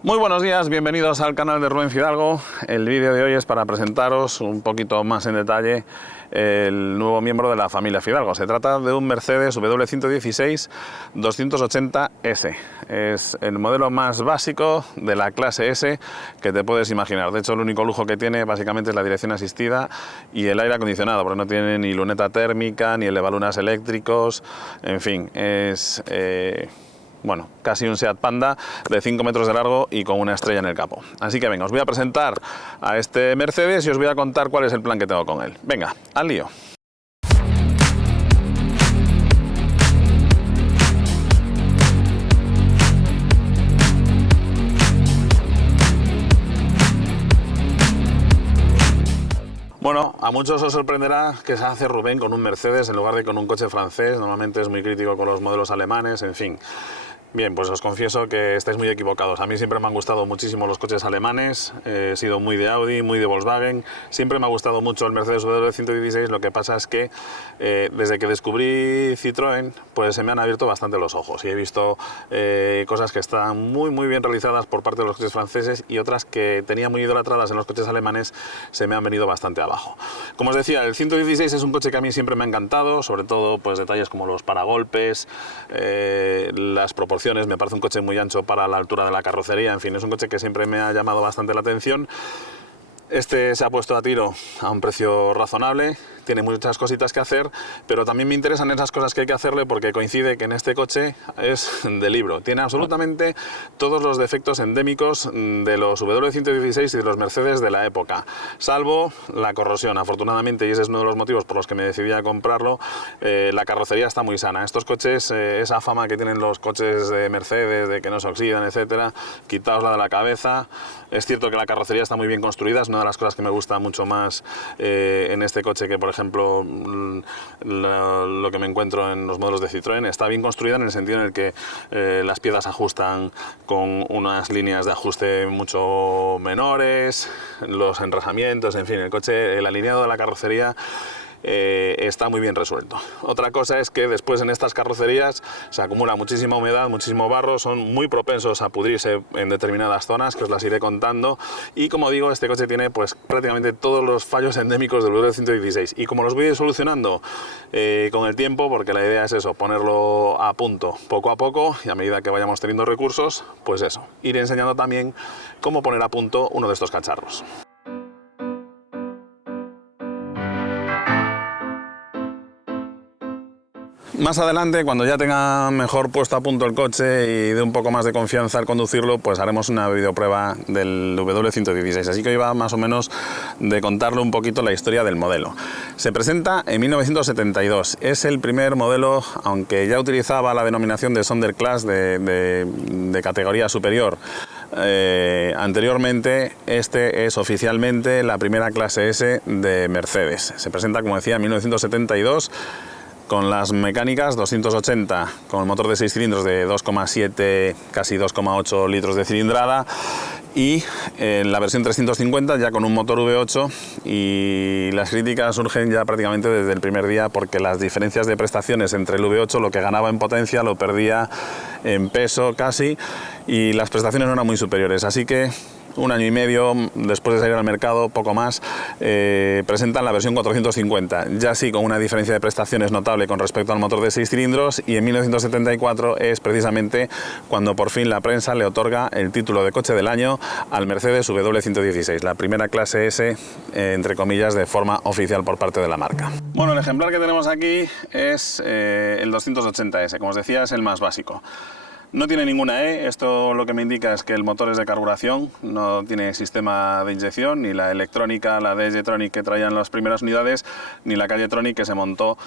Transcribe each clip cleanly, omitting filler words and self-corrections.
Muy buenos días, bienvenidos al canal de Rubén Fidalgo. El vídeo de hoy es para presentaros un poquito más en detalle el nuevo miembro de la familia Fidalgo. Se trata de un Mercedes W116 280S. Es el modelo más básico de la clase S que te puedes imaginar. De hecho, el único lujo que tiene básicamente es la dirección asistida y el aire acondicionado, porque no tiene ni luneta térmica, ni elevalunas eléctricos, en fin, es... bueno, casi un Seat Panda de 5 metros de largo y con una estrella en el capó. Así que venga, os voy a presentar a este Mercedes y os voy a contar cuál es el plan que tengo con él. Venga, al lío. Bueno, a muchos os sorprenderá que se hace Rubén con un Mercedes en lugar de con un coche francés. Normalmente es muy crítico con los modelos alemanes, en fin. Bien, pues os confieso que estáis muy equivocados. A mí siempre me han gustado muchísimo los coches alemanes, he sido muy de Audi, muy de Volkswagen, siempre me ha gustado mucho el Mercedes W116, lo que pasa es que desde que descubrí Citroën, pues se me han abierto bastante los ojos y he visto cosas que están muy bien realizadas por parte de los coches franceses y otras que tenía muy idolatradas en los coches alemanes se me han venido bastante abajo. Como os decía, el 116 es un coche que a mí siempre me ha encantado, sobre todo pues detalles como los paragolpes, las proporciones. Me parece un coche muy ancho para la altura de la carrocería, en fin, es un coche que siempre me ha llamado bastante la atención. Este se ha puesto a tiro a un precio razonable, tiene muchas cositas que hacer, pero también me interesan esas cosas que hay que hacerle porque coincide que en este coche es de libro. Tiene absolutamente todos los defectos endémicos de los W116 y de los Mercedes de la época, salvo la corrosión. Afortunadamente, y ese es uno de los motivos por los que me decidí a comprarlo, la carrocería está muy sana. Estos coches, esa fama que tienen los coches de Mercedes, de que no se oxidan, etcétera, quitaosla de la cabeza. Es cierto que la carrocería está muy bien construida, es una de las cosas que me gusta mucho más en este coche que, por ejemplo, lo que me encuentro en los modelos de Citroën. Está bien construida en el sentido en el que las piezas ajustan con unas líneas de ajuste mucho menores, los enrejamientos, en fin, el coche, el alineado de la carrocería está muy bien resuelto. Otra cosa es que después en estas carrocerías se acumula muchísima humedad, muchísimo barro, son muy propensos a pudrirse en determinadas zonas, que os las iré contando, y como digo, este coche tiene pues prácticamente todos los fallos endémicos del W116 y como los voy a ir solucionando con el tiempo, porque la idea es eso, ponerlo a punto poco a poco y a medida que vayamos teniendo recursos, pues eso, iré enseñando también cómo poner a punto uno de estos cacharros. Más adelante, cuando ya tenga mejor puesto a punto el coche y dé un poco más de confianza al conducirlo, pues haremos una videoprueba del W116. Así que hoy va más o menos de contarle un poquito la historia del modelo. Se presenta en 1972. Es el primer modelo, aunque ya utilizaba la denominación de Sonderklasse de categoría superior. Anteriormente, este es oficialmente la primera clase S de Mercedes. Se presenta, como decía, en 1972. Con las mecánicas 280, con el motor de 6 cilindros de 2,7, casi 2,8 litros de cilindrada, y en la versión 350 ya con un motor V8, y las críticas surgen ya prácticamente desde el primer día porque las diferencias de prestaciones entre el V8, lo que ganaba en potencia lo perdía en peso casi, y las prestaciones no eran muy superiores, así que un año y medio después de salir al mercado, poco más, presentan la versión 450, ya sí con una diferencia de prestaciones notable con respecto al motor de 6 cilindros, y en 1974 es precisamente cuando por fin la prensa le otorga el título de coche del año al Mercedes W116, la primera clase S, entre comillas, de forma oficial por parte de la marca. Bueno, el ejemplar que tenemos aquí es el 280S, como os decía, es el más básico. No tiene ninguna E, esto lo que me indica es que el motor es de carburación, no tiene sistema de inyección, ni la electrónica, la DG-Tronic que traían las primeras unidades, ni la Calle-Tronic que se montó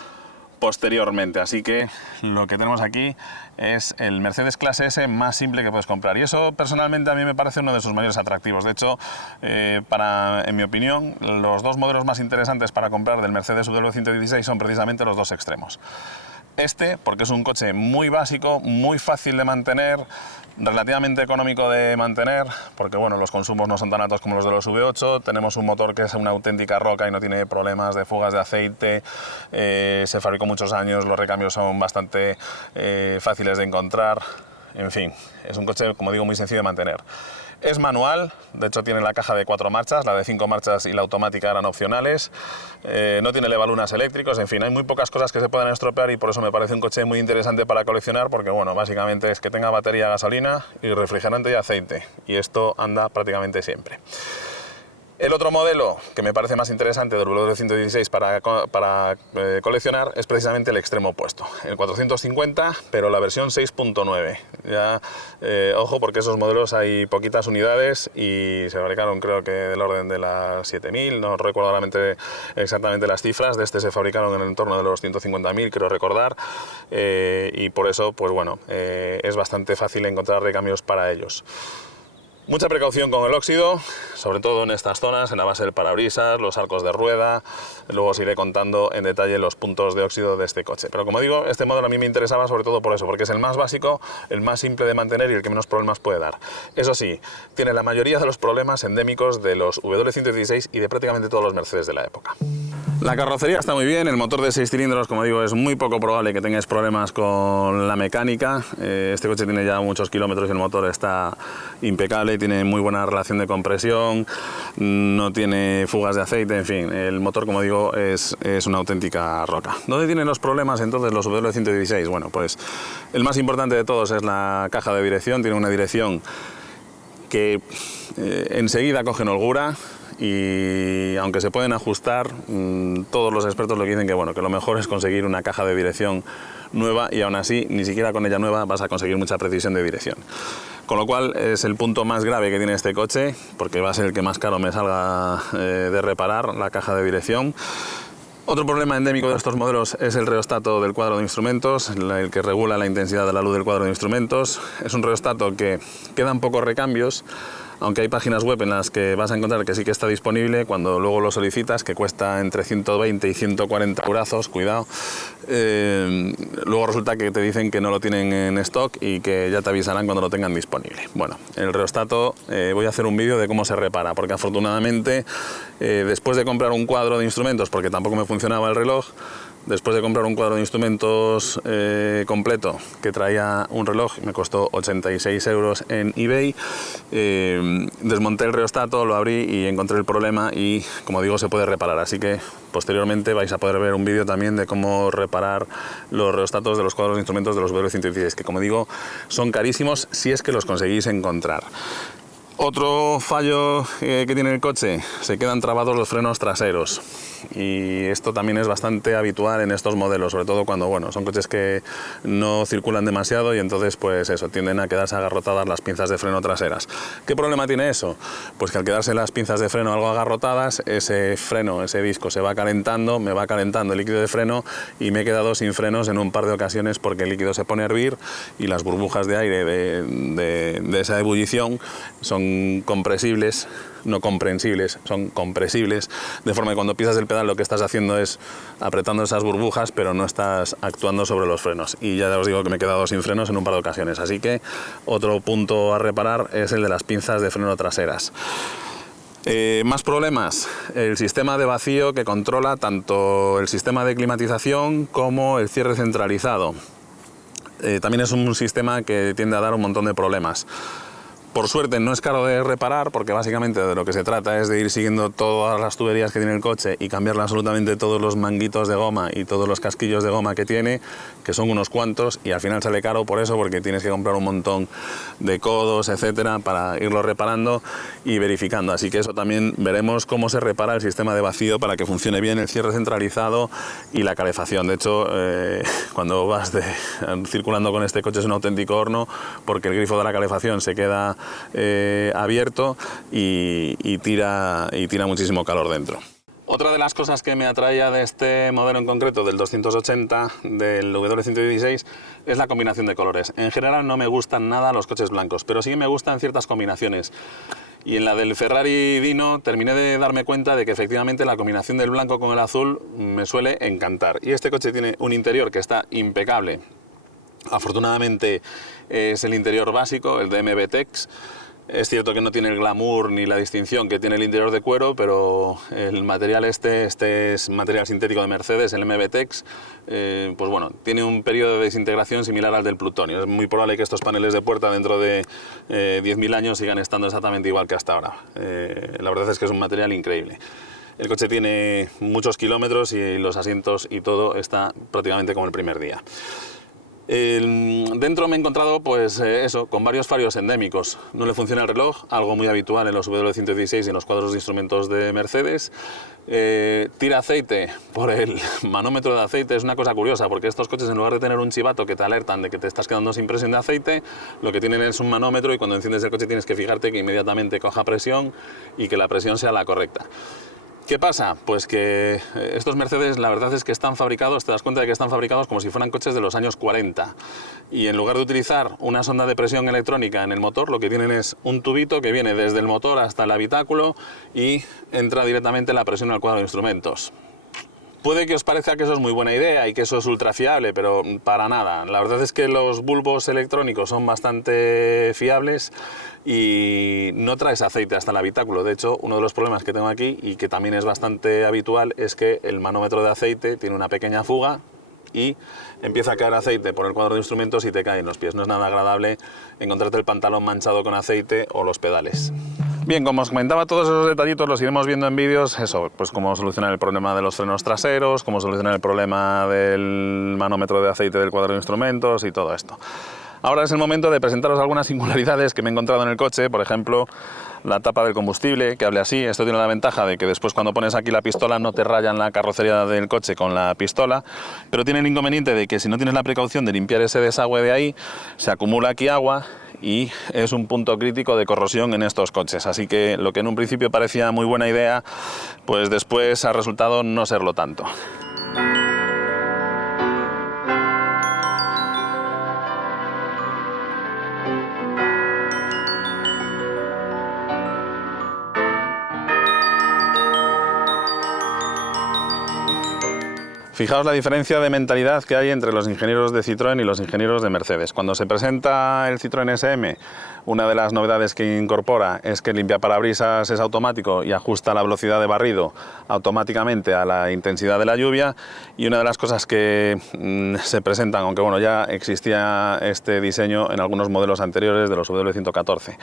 posteriormente. Así que lo que tenemos aquí es el Mercedes clase S más simple que puedes comprar, y eso personalmente a mí me parece uno de sus mayores atractivos. De hecho, en mi opinión, los dos modelos más interesantes para comprar del Mercedes W116 son precisamente los dos extremos. Este, porque es un coche muy básico, muy fácil de mantener, relativamente económico de mantener, porque bueno, los consumos no son tan altos como los de los V8, tenemos un motor que es una auténtica roca y no tiene problemas de fugas de aceite, se fabricó muchos años, los recambios son bastante fáciles de encontrar. en fin, es un coche, como digo, muy sencillo de mantener. Es manual, de hecho tiene la caja de 4 marchas, la de 5 marchas y la automática eran opcionales, no tiene levalunas eléctricos, en fin, hay muy pocas cosas que se puedan estropear y por eso me parece un coche muy interesante para coleccionar, porque bueno, básicamente es que tenga batería, gasolina y refrigerante y aceite, y esto anda prácticamente siempre. El otro modelo que me parece más interesante del W116 para coleccionar es precisamente el extremo opuesto, el 450, pero la versión 6.9. Ya, ojo, porque esos modelos hay poquitas unidades y se fabricaron, creo que del orden de las 7000, no recuerdo exactamente las cifras, de este se fabricaron en el entorno de los 150.000, creo recordar, y por eso, pues bueno, es bastante fácil encontrar recambios para ellos. Mucha precaución con el óxido, sobre todo en estas zonas, en la base del parabrisas, los arcos de rueda. Luego os iré contando en detalle los puntos de óxido de este coche. Pero como digo, este modelo a mí me interesaba sobre todo por eso, porque es el más básico, el más simple de mantener y el que menos problemas puede dar. Eso sí, tiene la mayoría de los problemas endémicos de los W116 y de prácticamente todos los Mercedes de la época. La carrocería está muy bien, el motor de 6 cilindros, como digo, es muy poco probable que tengáis problemas con la mecánica. Este coche tiene ya muchos kilómetros y el motor está impecable, tiene muy buena relación de compresión, no tiene fugas de aceite, en fin, el motor, como digo, es una auténtica roca. ¿Dónde tienen los problemas entonces los W116? Bueno, pues el más importante de todos es la caja de dirección, tiene una dirección que enseguida cogen holgura. Y aunque se pueden ajustar, todos los expertos lo que dicen que bueno, que lo mejor es conseguir una caja de dirección nueva y aún así ni siquiera con ella nueva vas a conseguir mucha precisión de dirección. Con lo cual es el punto más grave que tiene este coche, porque va a ser el que más caro me salga de reparar, la caja de dirección. Otro problema endémico de estos modelos es el reostato del cuadro de instrumentos, el que regula la intensidad de la luz del cuadro de instrumentos. Es un reostato que quedan pocos recambios, aunque hay páginas web en las que vas a encontrar que sí que está disponible, cuando luego lo solicitas, que cuesta entre 120 y 140 eurazos, cuidado. Luego resulta que te dicen que no lo tienen en stock y que ya te avisarán cuando lo tengan disponible. Bueno, el reostato, voy a hacer un vídeo de cómo se repara, porque afortunadamente después de comprar un cuadro de instrumentos, porque tampoco me funcionaba el reloj, después de comprar un cuadro de instrumentos completo que traía un reloj, me costó 86 euros en eBay, desmonté el reostato, lo abrí y encontré el problema y, como digo, se puede reparar. Así que posteriormente vais a poder ver un vídeo también de cómo reparar los reostatos de los cuadros de instrumentos de los W116, que como digo, son carísimos si es que los conseguís encontrar. Otro fallo que tiene el coche, se quedan trabados los frenos traseros y esto también es bastante habitual en estos modelos, sobre todo cuando bueno, son coches que no circulan demasiado y entonces pues eso, tienden a quedarse agarrotadas las pinzas de freno traseras. ¿Qué problema tiene eso? Pues que al quedarse las pinzas de freno algo agarrotadas, ese freno, ese disco se va calentando, me va calentando el líquido de freno y me he quedado sin frenos en un par de ocasiones porque el líquido se pone a hervir y las burbujas de aire de esa ebullición son compresibles, no comprensibles, son compresibles, de forma que cuando pisas el pedal lo que estás haciendo es apretando esas burbujas, pero no estás actuando sobre los frenos. Y ya os digo que me he quedado sin frenos en un par de ocasiones, así que otro punto a reparar es el de las pinzas de freno traseras. Más problemas, el sistema de vacío que controla tanto el sistema de climatización como el cierre centralizado. También es un sistema que tiende a dar un montón de problemas. Por suerte no es caro de reparar, porque básicamente de lo que se trata es de ir siguiendo todas las tuberías que tiene el coche y cambiarle absolutamente todos los manguitos de goma y todos los casquillos de goma que tiene, que son unos cuantos, y al final sale caro por eso, porque tienes que comprar un montón de codos, etcétera, para irlo reparando y verificando. Así que eso también veremos cómo se repara el sistema de vacío para que funcione bien el cierre centralizado y la calefacción. De hecho, cuando vas circulando con este coche es un auténtico horno, porque el grifo de la calefacción se queda abierto y tira muchísimo calor dentro. Otra de las cosas que me atraía de este modelo en concreto, del 280, del W116, es la combinación de colores. En general no me gustan nada los coches blancos, pero sí me gustan ciertas combinaciones. Y en la del Ferrari Dino terminé de darme cuenta de que efectivamente la combinación del blanco con el azul me suele encantar. Y este coche tiene un interior que está impecable. Afortunadamente es el interior básico, el de MBTEX, Es cierto que no tiene el glamour ni la distinción que tiene el interior de cuero, pero el material este es material sintético de Mercedes, el MBTEX, pues bueno, tiene un periodo de desintegración similar al del plutonio. Es muy probable que estos paneles de puerta dentro de 10.000 años sigan estando exactamente igual que hasta ahora. La verdad es que es un material increíble. El coche tiene muchos kilómetros y los asientos y todo está prácticamente como el primer día. Dentro me he encontrado pues eso, con varios fallos endémicos. No le funciona el reloj, algo muy habitual en los W116 y en los cuadros de instrumentos de Mercedes. Tira aceite por el manómetro de aceite. Es una cosa curiosa porque estos coches, en lugar de tener un chivato que te alertan de que te estás quedando sin presión de aceite, lo que tienen es un manómetro y cuando enciendes el coche tienes que fijarte que inmediatamente coja presión y que la presión sea la correcta. ¿Qué pasa? Pues que estos Mercedes, la verdad es que están fabricados, te das cuenta de que están fabricados como si fueran coches de los años 40. Y en lugar de utilizar una sonda de presión electrónica en el motor, lo que tienen es un tubito que viene desde el motor hasta el habitáculo y entra directamente la presión al cuadro de instrumentos. Puede que os parezca que eso es muy buena idea y que eso es ultra fiable, pero para nada. La verdad es que los bulbos electrónicos son bastante fiables y no traes aceite hasta el habitáculo. De hecho, uno de los problemas que tengo aquí y que también es bastante habitual es que el manómetro de aceite tiene una pequeña fuga y empieza a caer aceite por el cuadro de instrumentos y te cae en los pies. No es nada agradable encontrarte el pantalón manchado con aceite o los pedales. Bien, como os comentaba, todos esos detallitos los iremos viendo en vídeos, eso, pues cómo solucionar el problema de los frenos traseros, cómo solucionar el problema del manómetro de aceite del cuadro de instrumentos y todo esto. Ahora es el momento de presentaros algunas singularidades que me he encontrado en el coche, por ejemplo, la tapa del combustible, que hable así. Esto tiene la ventaja de que después cuando pones aquí la pistola no te rayan la carrocería del coche con la pistola, pero tiene el inconveniente de que si no tienes la precaución de limpiar ese desagüe de ahí, se acumula aquí agua y es un punto crítico de corrosión en estos coches. Así que lo que en un principio parecía muy buena idea, pues después ha resultado no serlo tanto. Fijaos la diferencia de mentalidad que hay entre los ingenieros de Citroën y los ingenieros de Mercedes. Cuando se presenta el Citroën SM, una de las novedades que incorpora es que el limpiaparabrisas es automático y ajusta la velocidad de barrido automáticamente a la intensidad de la lluvia, y una de las cosas que se presentan, aunque bueno, ya existía este diseño en algunos modelos anteriores de los W114.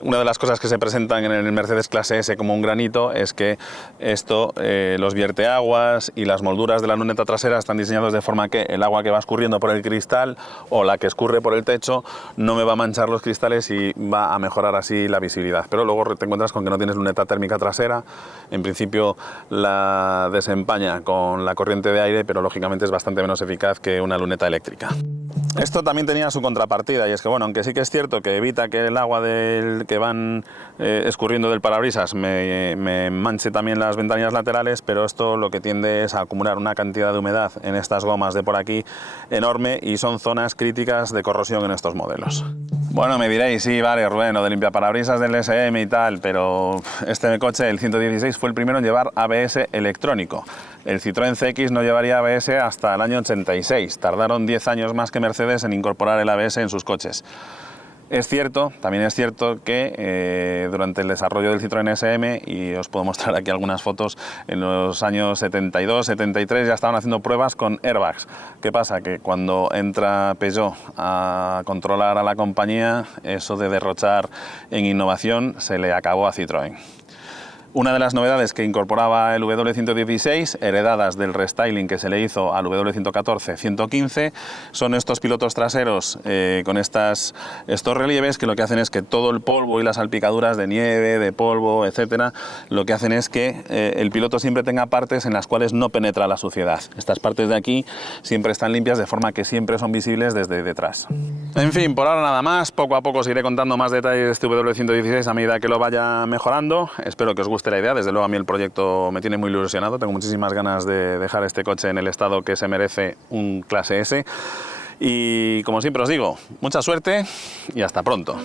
Una de las cosas que se presentan en el Mercedes Clase S como un granito es que esto, los vierteaguas y las molduras de la luneta trasera están diseñados de forma que el agua que va escurriendo por el cristal o la que escurre por el techo no me va a manchar los cristales y va a mejorar así la visibilidad. Pero luego te encuentras con que no tienes luneta térmica trasera. En principio la desempaña con la corriente de aire, pero lógicamente es bastante menos eficaz que una luneta eléctrica. Esto también tenía su contrapartida, y es que, bueno, aunque sí que es cierto que evita que el agua que van escurriendo del parabrisas me manche también las ventanillas laterales, pero esto lo que tiende es a acumular una cantidad de humedad en estas gomas de por aquí enorme, y son zonas críticas de corrosión en estos modelos. Bueno, me diréis, sí, vale, Rubén, lo de limpiaparabrisas del SM y tal, pero este coche, el 116, fue el primero en llevar ABS electrónico. El Citroën CX no llevaría ABS hasta el año 86. Tardaron 10 años más que Mercedes en incorporar el ABS en sus coches. Es cierto, también es cierto que durante el desarrollo del Citroën SM, y os puedo mostrar aquí algunas fotos, en los años 72, 73 ya estaban haciendo pruebas con airbags. ¿Qué pasa? Que cuando entra Peugeot a controlar a la compañía, eso de derrochar en innovación se le acabó a Citroën. Una de las novedades que incorporaba el W116, heredadas del restyling que se le hizo al W114-115, son estos pilotos traseros con estos relieves que lo que hacen es que todo el polvo y las salpicaduras de nieve, de polvo, etcétera, lo que hacen es que el piloto siempre tenga partes en las cuales no penetra la suciedad. Estas partes de aquí siempre están limpias, de forma que siempre son visibles desde detrás. En fin, por ahora nada más. Poco a poco os iré contando más detalles de este W116 a medida que lo vaya mejorando. Espero que os guste la idea. Desde luego a mí el proyecto me tiene muy ilusionado. Tengo muchísimas ganas de dejar este coche en el estado que se merece un Clase S. Y como siempre os digo, mucha suerte y hasta pronto.